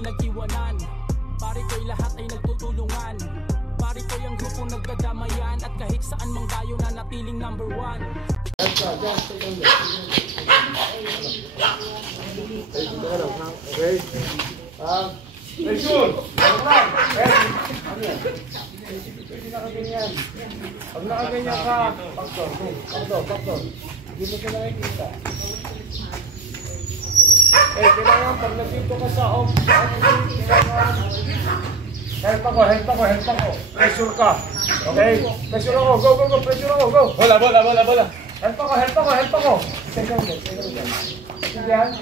di nagtiwanan. Pare ko'y lahat ay nagtutulungan. Pare ko'y ang grupo nagdadamayan. At kahit saan mang tayo na natiling number 1. Okay. Pressure! Pwede nakaganyan. Pag nakaganyan ka, faktor. Hindi mo sila nakikita. Kailangan pag nandito ka sa off, help ako. Pressure ka. Okay? Pressure ako. Go. Pressure ako. Go. Bola. Help ako. Second. Yan.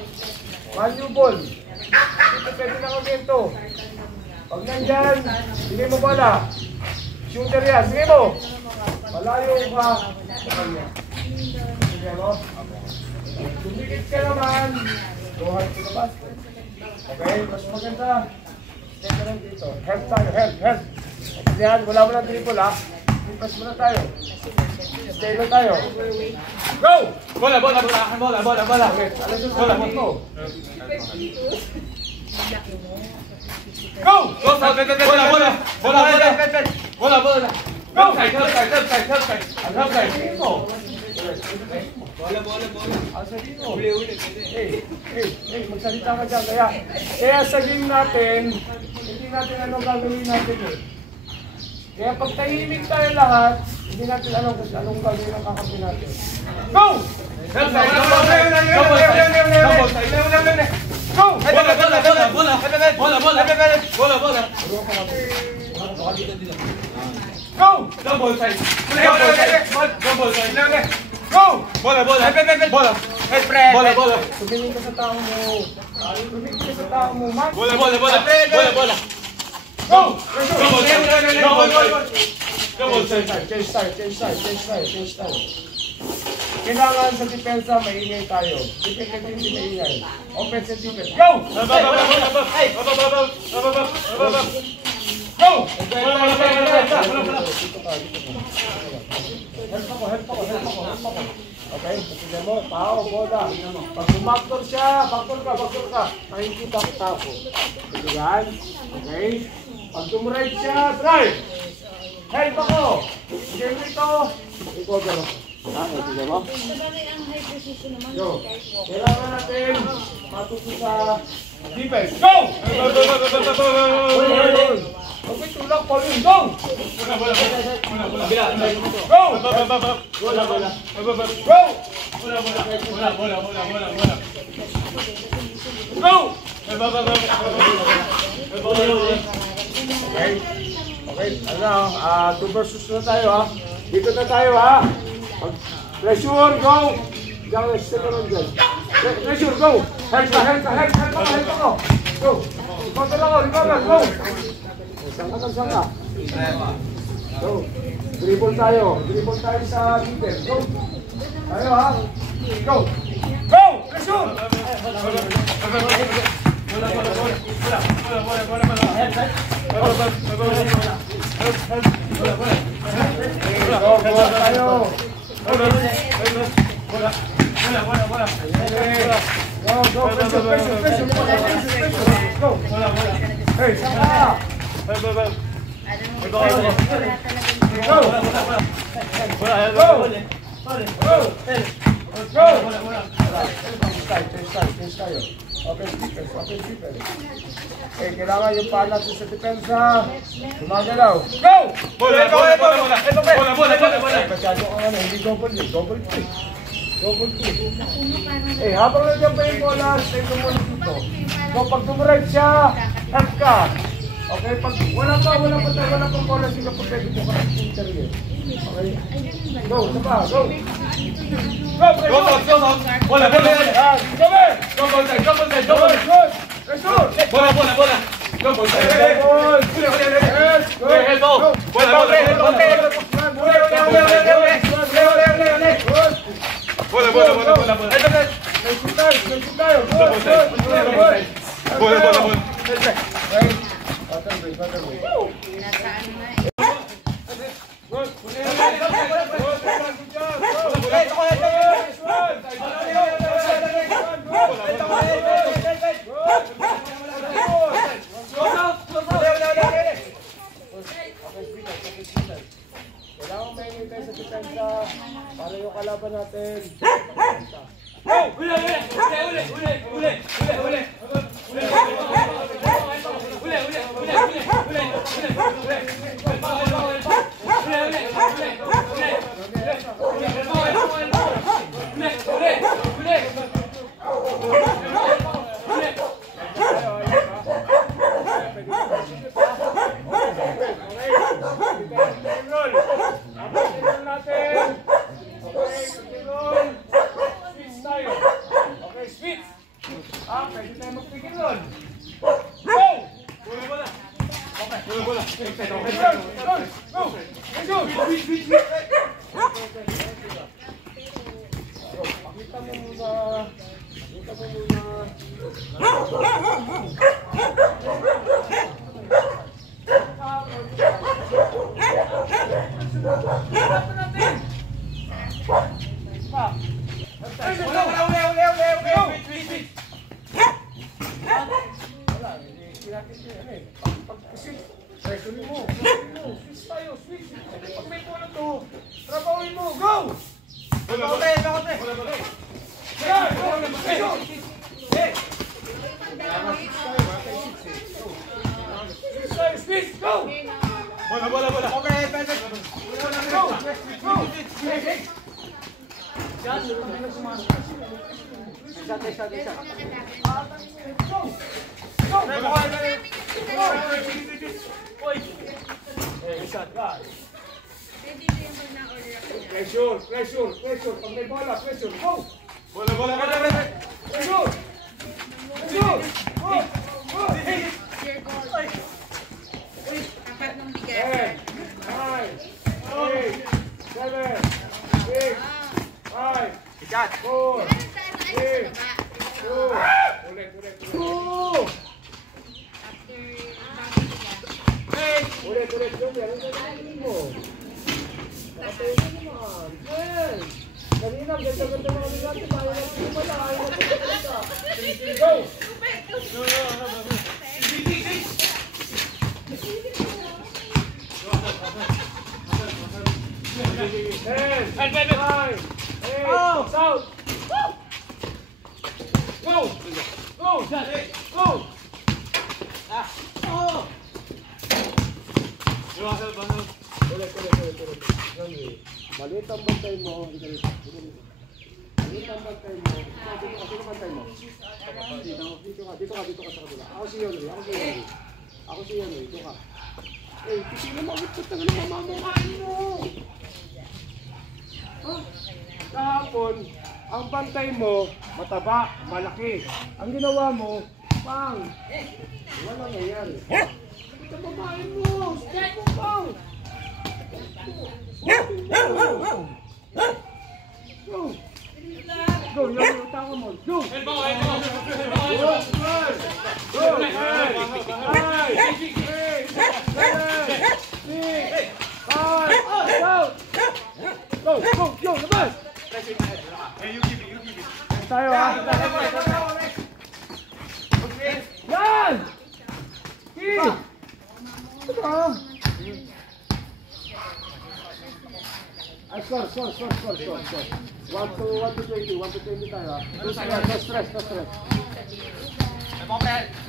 Manu ball. Dito pwede nakaganto. Pag nandyan, hindi mo bola. Shooter yan. Sige mo. Malayo ka. Sige mo. Dumikit ka naman. Luhat ko na basket. Okay, mas maganda. Stay ka lang dito. Help tayo, help. Yan, wala mo ng dribble ha. Impress muna tayo. Stay lang tayo. Go! Bola. Okay, alas yung bola mo. Go! Bola. Go! Help side. Bola. Magsalita ka dyan. Kaya sa game natin, hindi natin anong gagawin natin eh. Kaya pag tahimik tayo lahat, hindi natin alam kung anong gagawin ang kakampi natin. Go! Help side. Bola. Go! Double side. Go! Bola. Tumingin ka sa tao mo. Man. Bola. Go! Double side. Change style. Kailangan sa depensa, maingay tayo. Defense hindi maingay. Offense and defense. Go! Go! Help ako. Okay, sige mo, tao, bola. Pag bumaktor siya, baktor ka. Makikita ko tao. Sige yan. Okay. Pag tumuride siya, drive. Help ako. Sige mo ito. I-cover ako. Sige mo. Go. Kailangan natin matuto sa defense. Go! Okay, tulak pa rin. Go! Bola. Go! Bola. Go! Go! Okay, ano, 2 versus na tayo ha. Dito na tayo ha. Pressure, go! Diyan, step naman dyan. Pressure, go! Help ako! Go! Recover, go! Saan ka? Go! Dribble tayo sa defense. Go! Tayo ha! Go! Go! Pressure! Hey, saka! Okay, kailangan yung paa natin sa depensa. Gumagalaw. Go! Bola. Masyado ka nga na, hindi double kick. Habang nandiyan pa yung bola, stay mo muna dito. So, pag tumuride siya, help ka. Okay, pag wala pang bola, hindi ka pwede mo ka ng interview. Okay? Go, saba, go! Bola. Pressure! Bola. Double side. Pwede tayo magpigil nun. Go! Bola, bola. Okay. Bola, bola. Go! Go! Pakita mo muna. Pakita mo muna. Pressure mo. Switch tayo, switch. Pag may bola to, trabawin mo. Go! Bola, bola. Bola, bola. Yan! Go! Switch tayo, switch! Go! Bola, bola, bola. Okay, Go! Go! Pressure, pressure, pressure. Pag may bola, pressure. Go! Bola, bola, bola, bola. Pressure! Pressure! Go! Go! Apat ng 10, 9, bigas. 8, 7, 6, 5, 4, 3, 2, ulit. Ulit, Joby. Ano gagawin mo? Patay mo naman. Well, kanina, ganda-ganda mga nilati. Ayaw na pumala. Ayaw na pumala. Go! Ten, 9, 8, south. Go! Go! Go! Ulit. Maliit ang bantay mo. Maliit ang bantay mo. Sino bantay mo? Dito ka sa kabila. Ako si Yonoy. Dito ka. Sino mag-ipot na ng mamamukhain mo? Kahapon, ang bantay mo, mataba, malaki. Ang ginawa mo, pang. Wala nangyayari. Ito babae mo! Step mo pang! Go! Yung tao mo. Go! Elbow, elbow. Go! Go! 9, 8, 7, 6, 5, go! Labas! Hey, you keep it. Tayo ha! Yan! Key! Ito! Score. 1 to 20 tayo ha. No stress.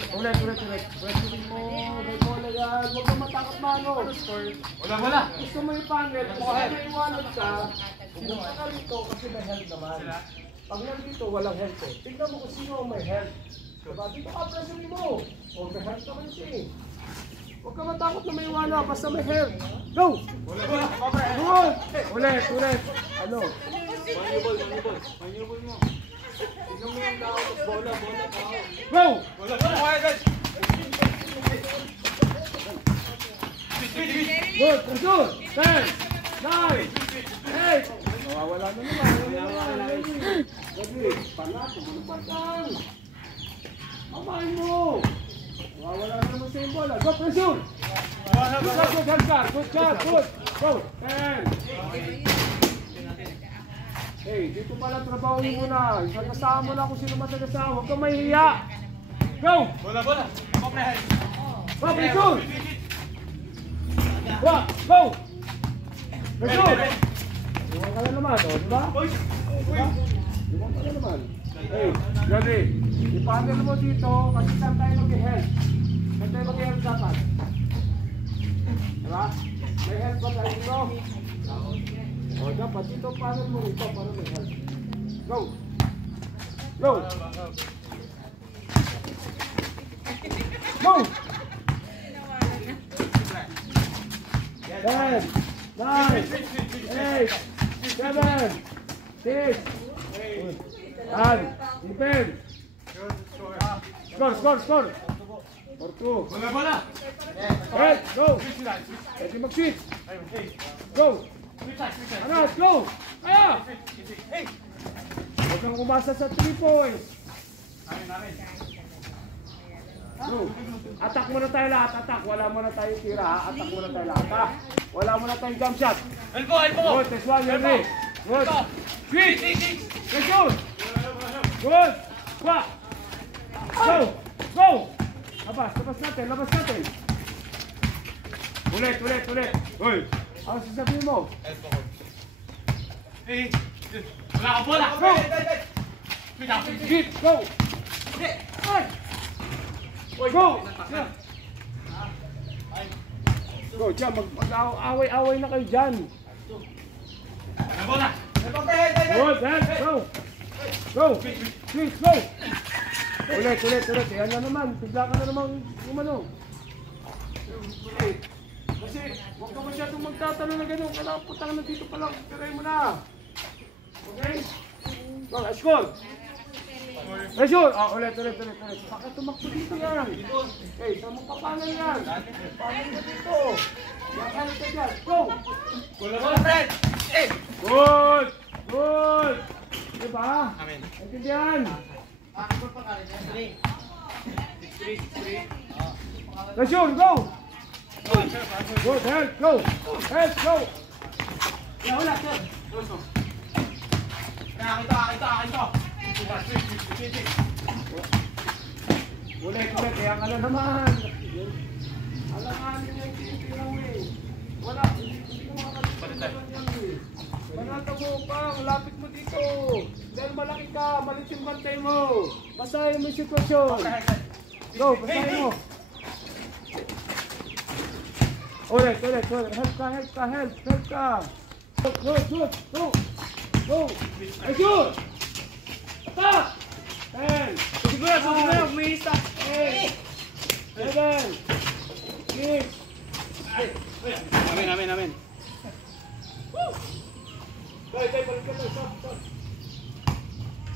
Ulit. Pwede mo, may bola yan. Huwag kang matakot mano. Bola. Gusto mo yung panel, kung may iwanag ka, pumunta ka rito kasi may health naman. Pag nandito, walang health eh. Tignan mo kung sino ang may health. Diba? Dito ka pressure mo. O may health naman siya eh. Huwag ka matakot na may iwanag, basta may health. Go! Good! Ulit. Ano? Manubol mo. Go! Bola, bola. Good! 10, 9, 8. Nawawala na naman. Gabi, panato, pantang. Amahin mo. Nawawala na naman sa yung bola. Go, pressure! Good job. Go! 10. Hey, dito pala trabaho mo muna. Isagasama mo na kung sino masagasama. Huwag kang mahihiya. Go! Bola. Go, pressure! Go! Pressure! Iwan ka na naman, diba? Iwan ka na naman. Hey, Johnny, ipanel mo dito kasi saan tayo mag-help? Saan tayo mag-help dapat? Diba? May help ba tayo dito? O dapat dito panel mo rito para may help. Go! Go! 10, 9, 8, 7, 6, 5, 10. Score. 4-2. Bola. Red, go. Pwede mag-switch. Go. Anas, go. Kaya. Huwag kang umasa sa 3 points. Go. Attack muna tayo lahat. Attack. Wala muna tayo tira. Attack muna tayo lahat. Ha? Wala muna tayong jump shot. Elbow. Good. This one, Henry. Good. Switch. Pressure. Good. Swap. Go. Labas natin. Ulit. Uy. Ano sasabihin mo? Wala ka bola. Go. Hit. Go. Ay. Go. Go, dyan. Mag-away na kayo dyan. Bola. Good, then. Go. Switch, go. Ulit. Yan na naman. Tigla ka na naman umano. Kasi, huwag ka masyadong magtatanong na gano'n. Kailangan putang na dito pa lang. Piray mo na. Okay? Go, score. Pressure. Ulit. Bakit tumakbo dito yan? Okay, saan mo papanan yan? Papanan ka dito. Yakan ka dyan. Go. Good. Diba? Amen. Naintindihan? Pressure, go! Good, help, go! Wala, sir. Nakakita. Ulit, kaya ka na naman. Alangan nyo yung tinitiraw eh. Wala, hindi ko makakalimutan yan eh. Panata mo pa, malapit mo dito. Dahil malaki ka, malit yung bantay mo. Basahin mo yung sitwasyon. Go, basahin mo. Ulit. Help ka. Go. Ayun! Attack! 10. Siguro, umihista. 8. 7. 6. Amen. Balik ka to. Stop.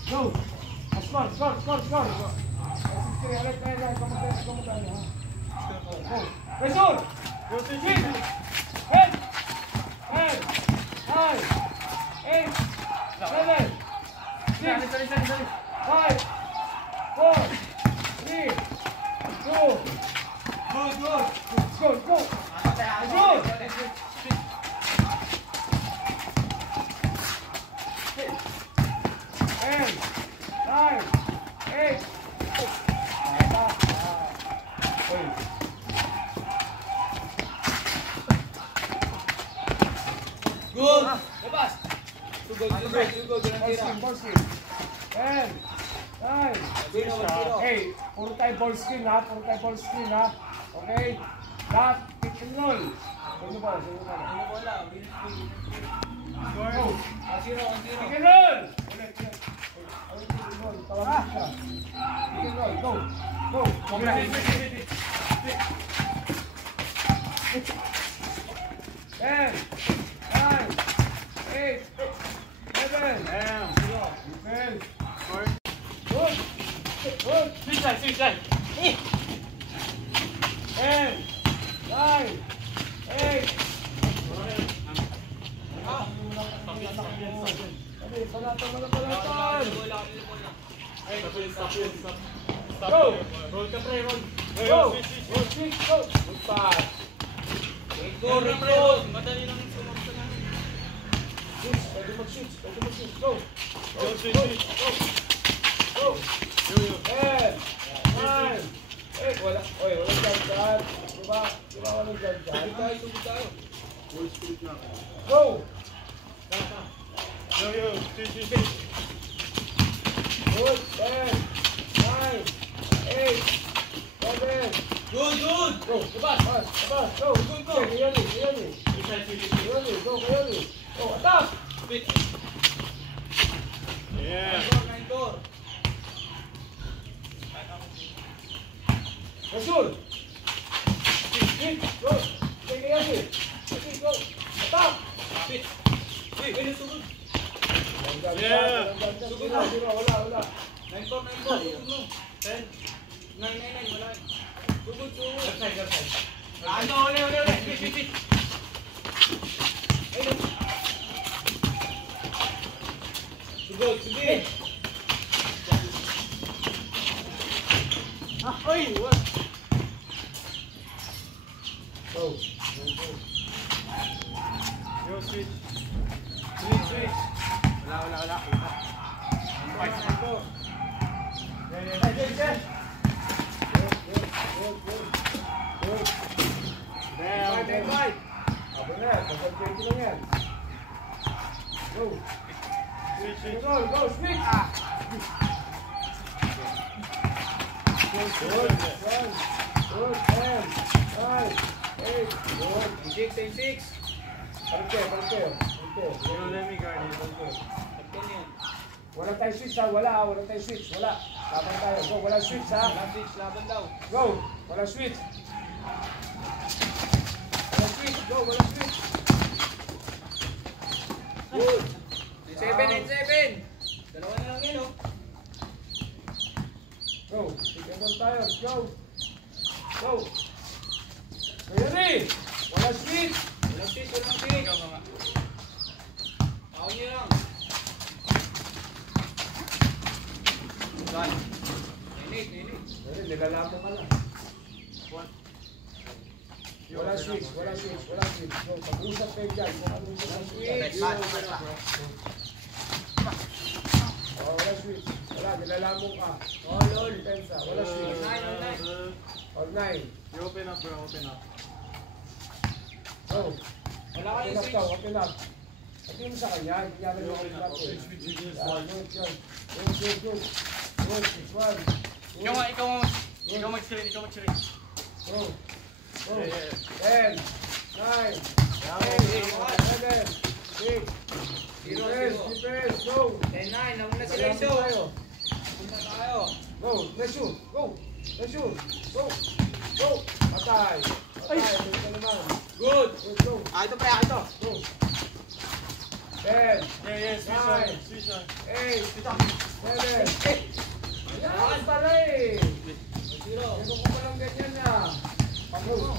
Go. Score. Pressure. Head. 9. 8. 7. 6. 5. 4. 3. 2. Good. Go. Good. 10, 9, 8. Good. Labas. Sugod. 10, 9, 8. Puro tayo ball screen ha. Okay? Lahat, pick and roll. Sino ba? Go. Pick and roll. Tawagin siya. Pick and roll. Go. 10, 9, 8, 7. Defense. Good. Switch side. 10, 9, 8. Balatan. Go. Roll ka pre, roll. Go. Switch. Go. Good pass. Roll. Madali lang sumakta na. Pwede mag-switch. Go. Switch. Go. 10, 9, 8. Wala dyan. Diba wala dyan? Sugod tayo. Full speed na. Go. Switch. Good. 10, 9, 8, 7. Good. Go. Labas. Go. Kayali. Go. Go. Attack. Switch. Yeah. Door. Rasul. Go. Kayali. Go. Attack. Switch. Wait, sugod. Yeah. Wala. 9-4. 10. 9, wala. Sugod. Left side. Ano, uli. Switch. Ayun. Sugod, sige. Oy, what? Go. Yo, switch. Wala. Fight. Good. Fight. Abo na, concentrate lang yan. Go. Switch. Go, switch. Good. 10, 9, 8, good. 6. Parke. You let me guard it. Wala tayong switch ha, wala tayong switch, wala. Laban tayo, go, wala switch ha. Laban daw. Go, wala switch. Wala switch. Good. 7. Dalawa na lang yan, oh. Go, tignan mo tayo, go. Mayari, wala switch. Walang switch. Ako niyo lang. Done. Init. Mayari, nilalamo ka lang. Wala switch. Go, pag-usap kayo dyan, kung anong switch. Wala switch. Wala, nilalamo ka. All. Pensa, wala switch. All 9. You open up, bro. Go. Wala kayong switch. Open up. Sabihin mo sa kanya, hindi niya rin open up. Good. Switch 1. Ikaw mag-screen. Go. 10, 9, 8, 7, 6. Defense, go. 10-9, nauna sila Kaya iso. tayo. Punta tayo. Go, let's shoot. Go. Patay. Ito naman. Good. Go. Ito. Go. 10, Switch 8, 7. Yan pala eh. Zero. Ito ko palang ganyan na. Go.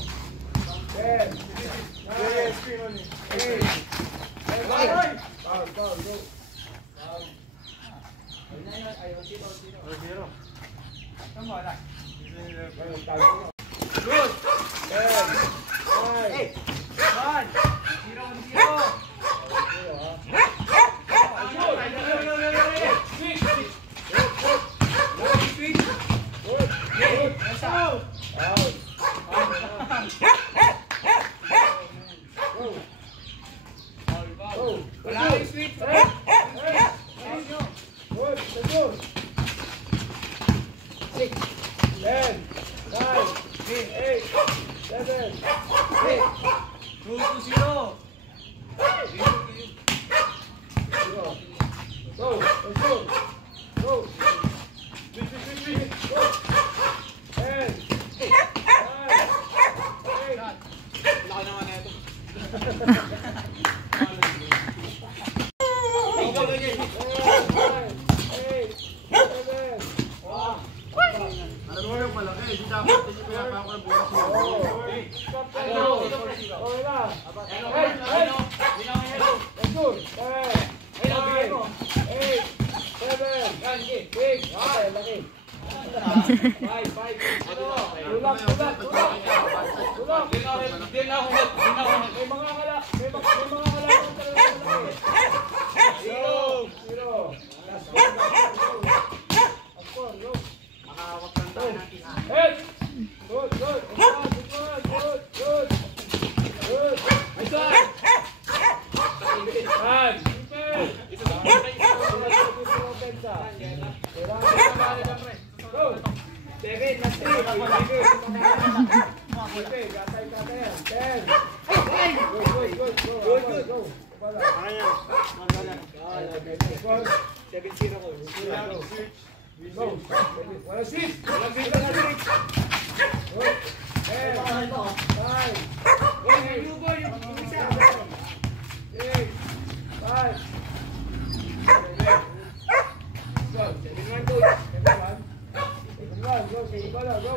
10, 9, 8, 7. Go. Zero. Tama na. Ayun, tago na. Good. 10, 9. 1. 0. Wala kayong switch. One, go, sige, go lang, go.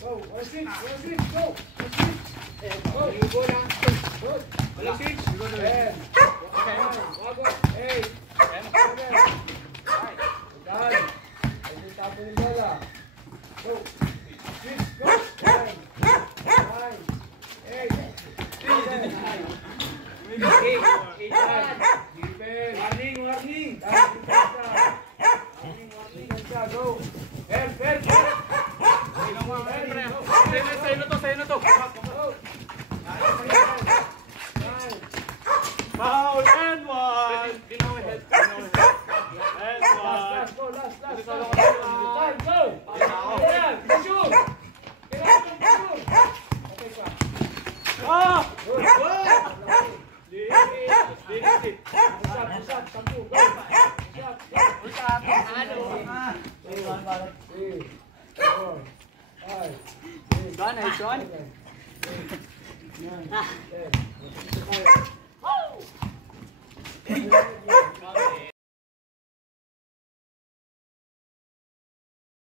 Go, one switch, go. One switch. Go, go lang. Good. Walang switch. Ten. Okay. Wago. 8. 7. Done. Ay, tapo ng bola. Go. Switch, go. 10. 9. 8. 8. Defense. Warning, warning. Warning, go. Help. Sa'yo na to. Go. Foul and one. Dinaw head. And one. Last, go. Time, go. Ayan, shoot. Shoot. Okay pa. Ah! Good. Push up, sampu, go. Push up. 3, 4, 5, 6, Gone, nice one. 7, 8, 9, 10.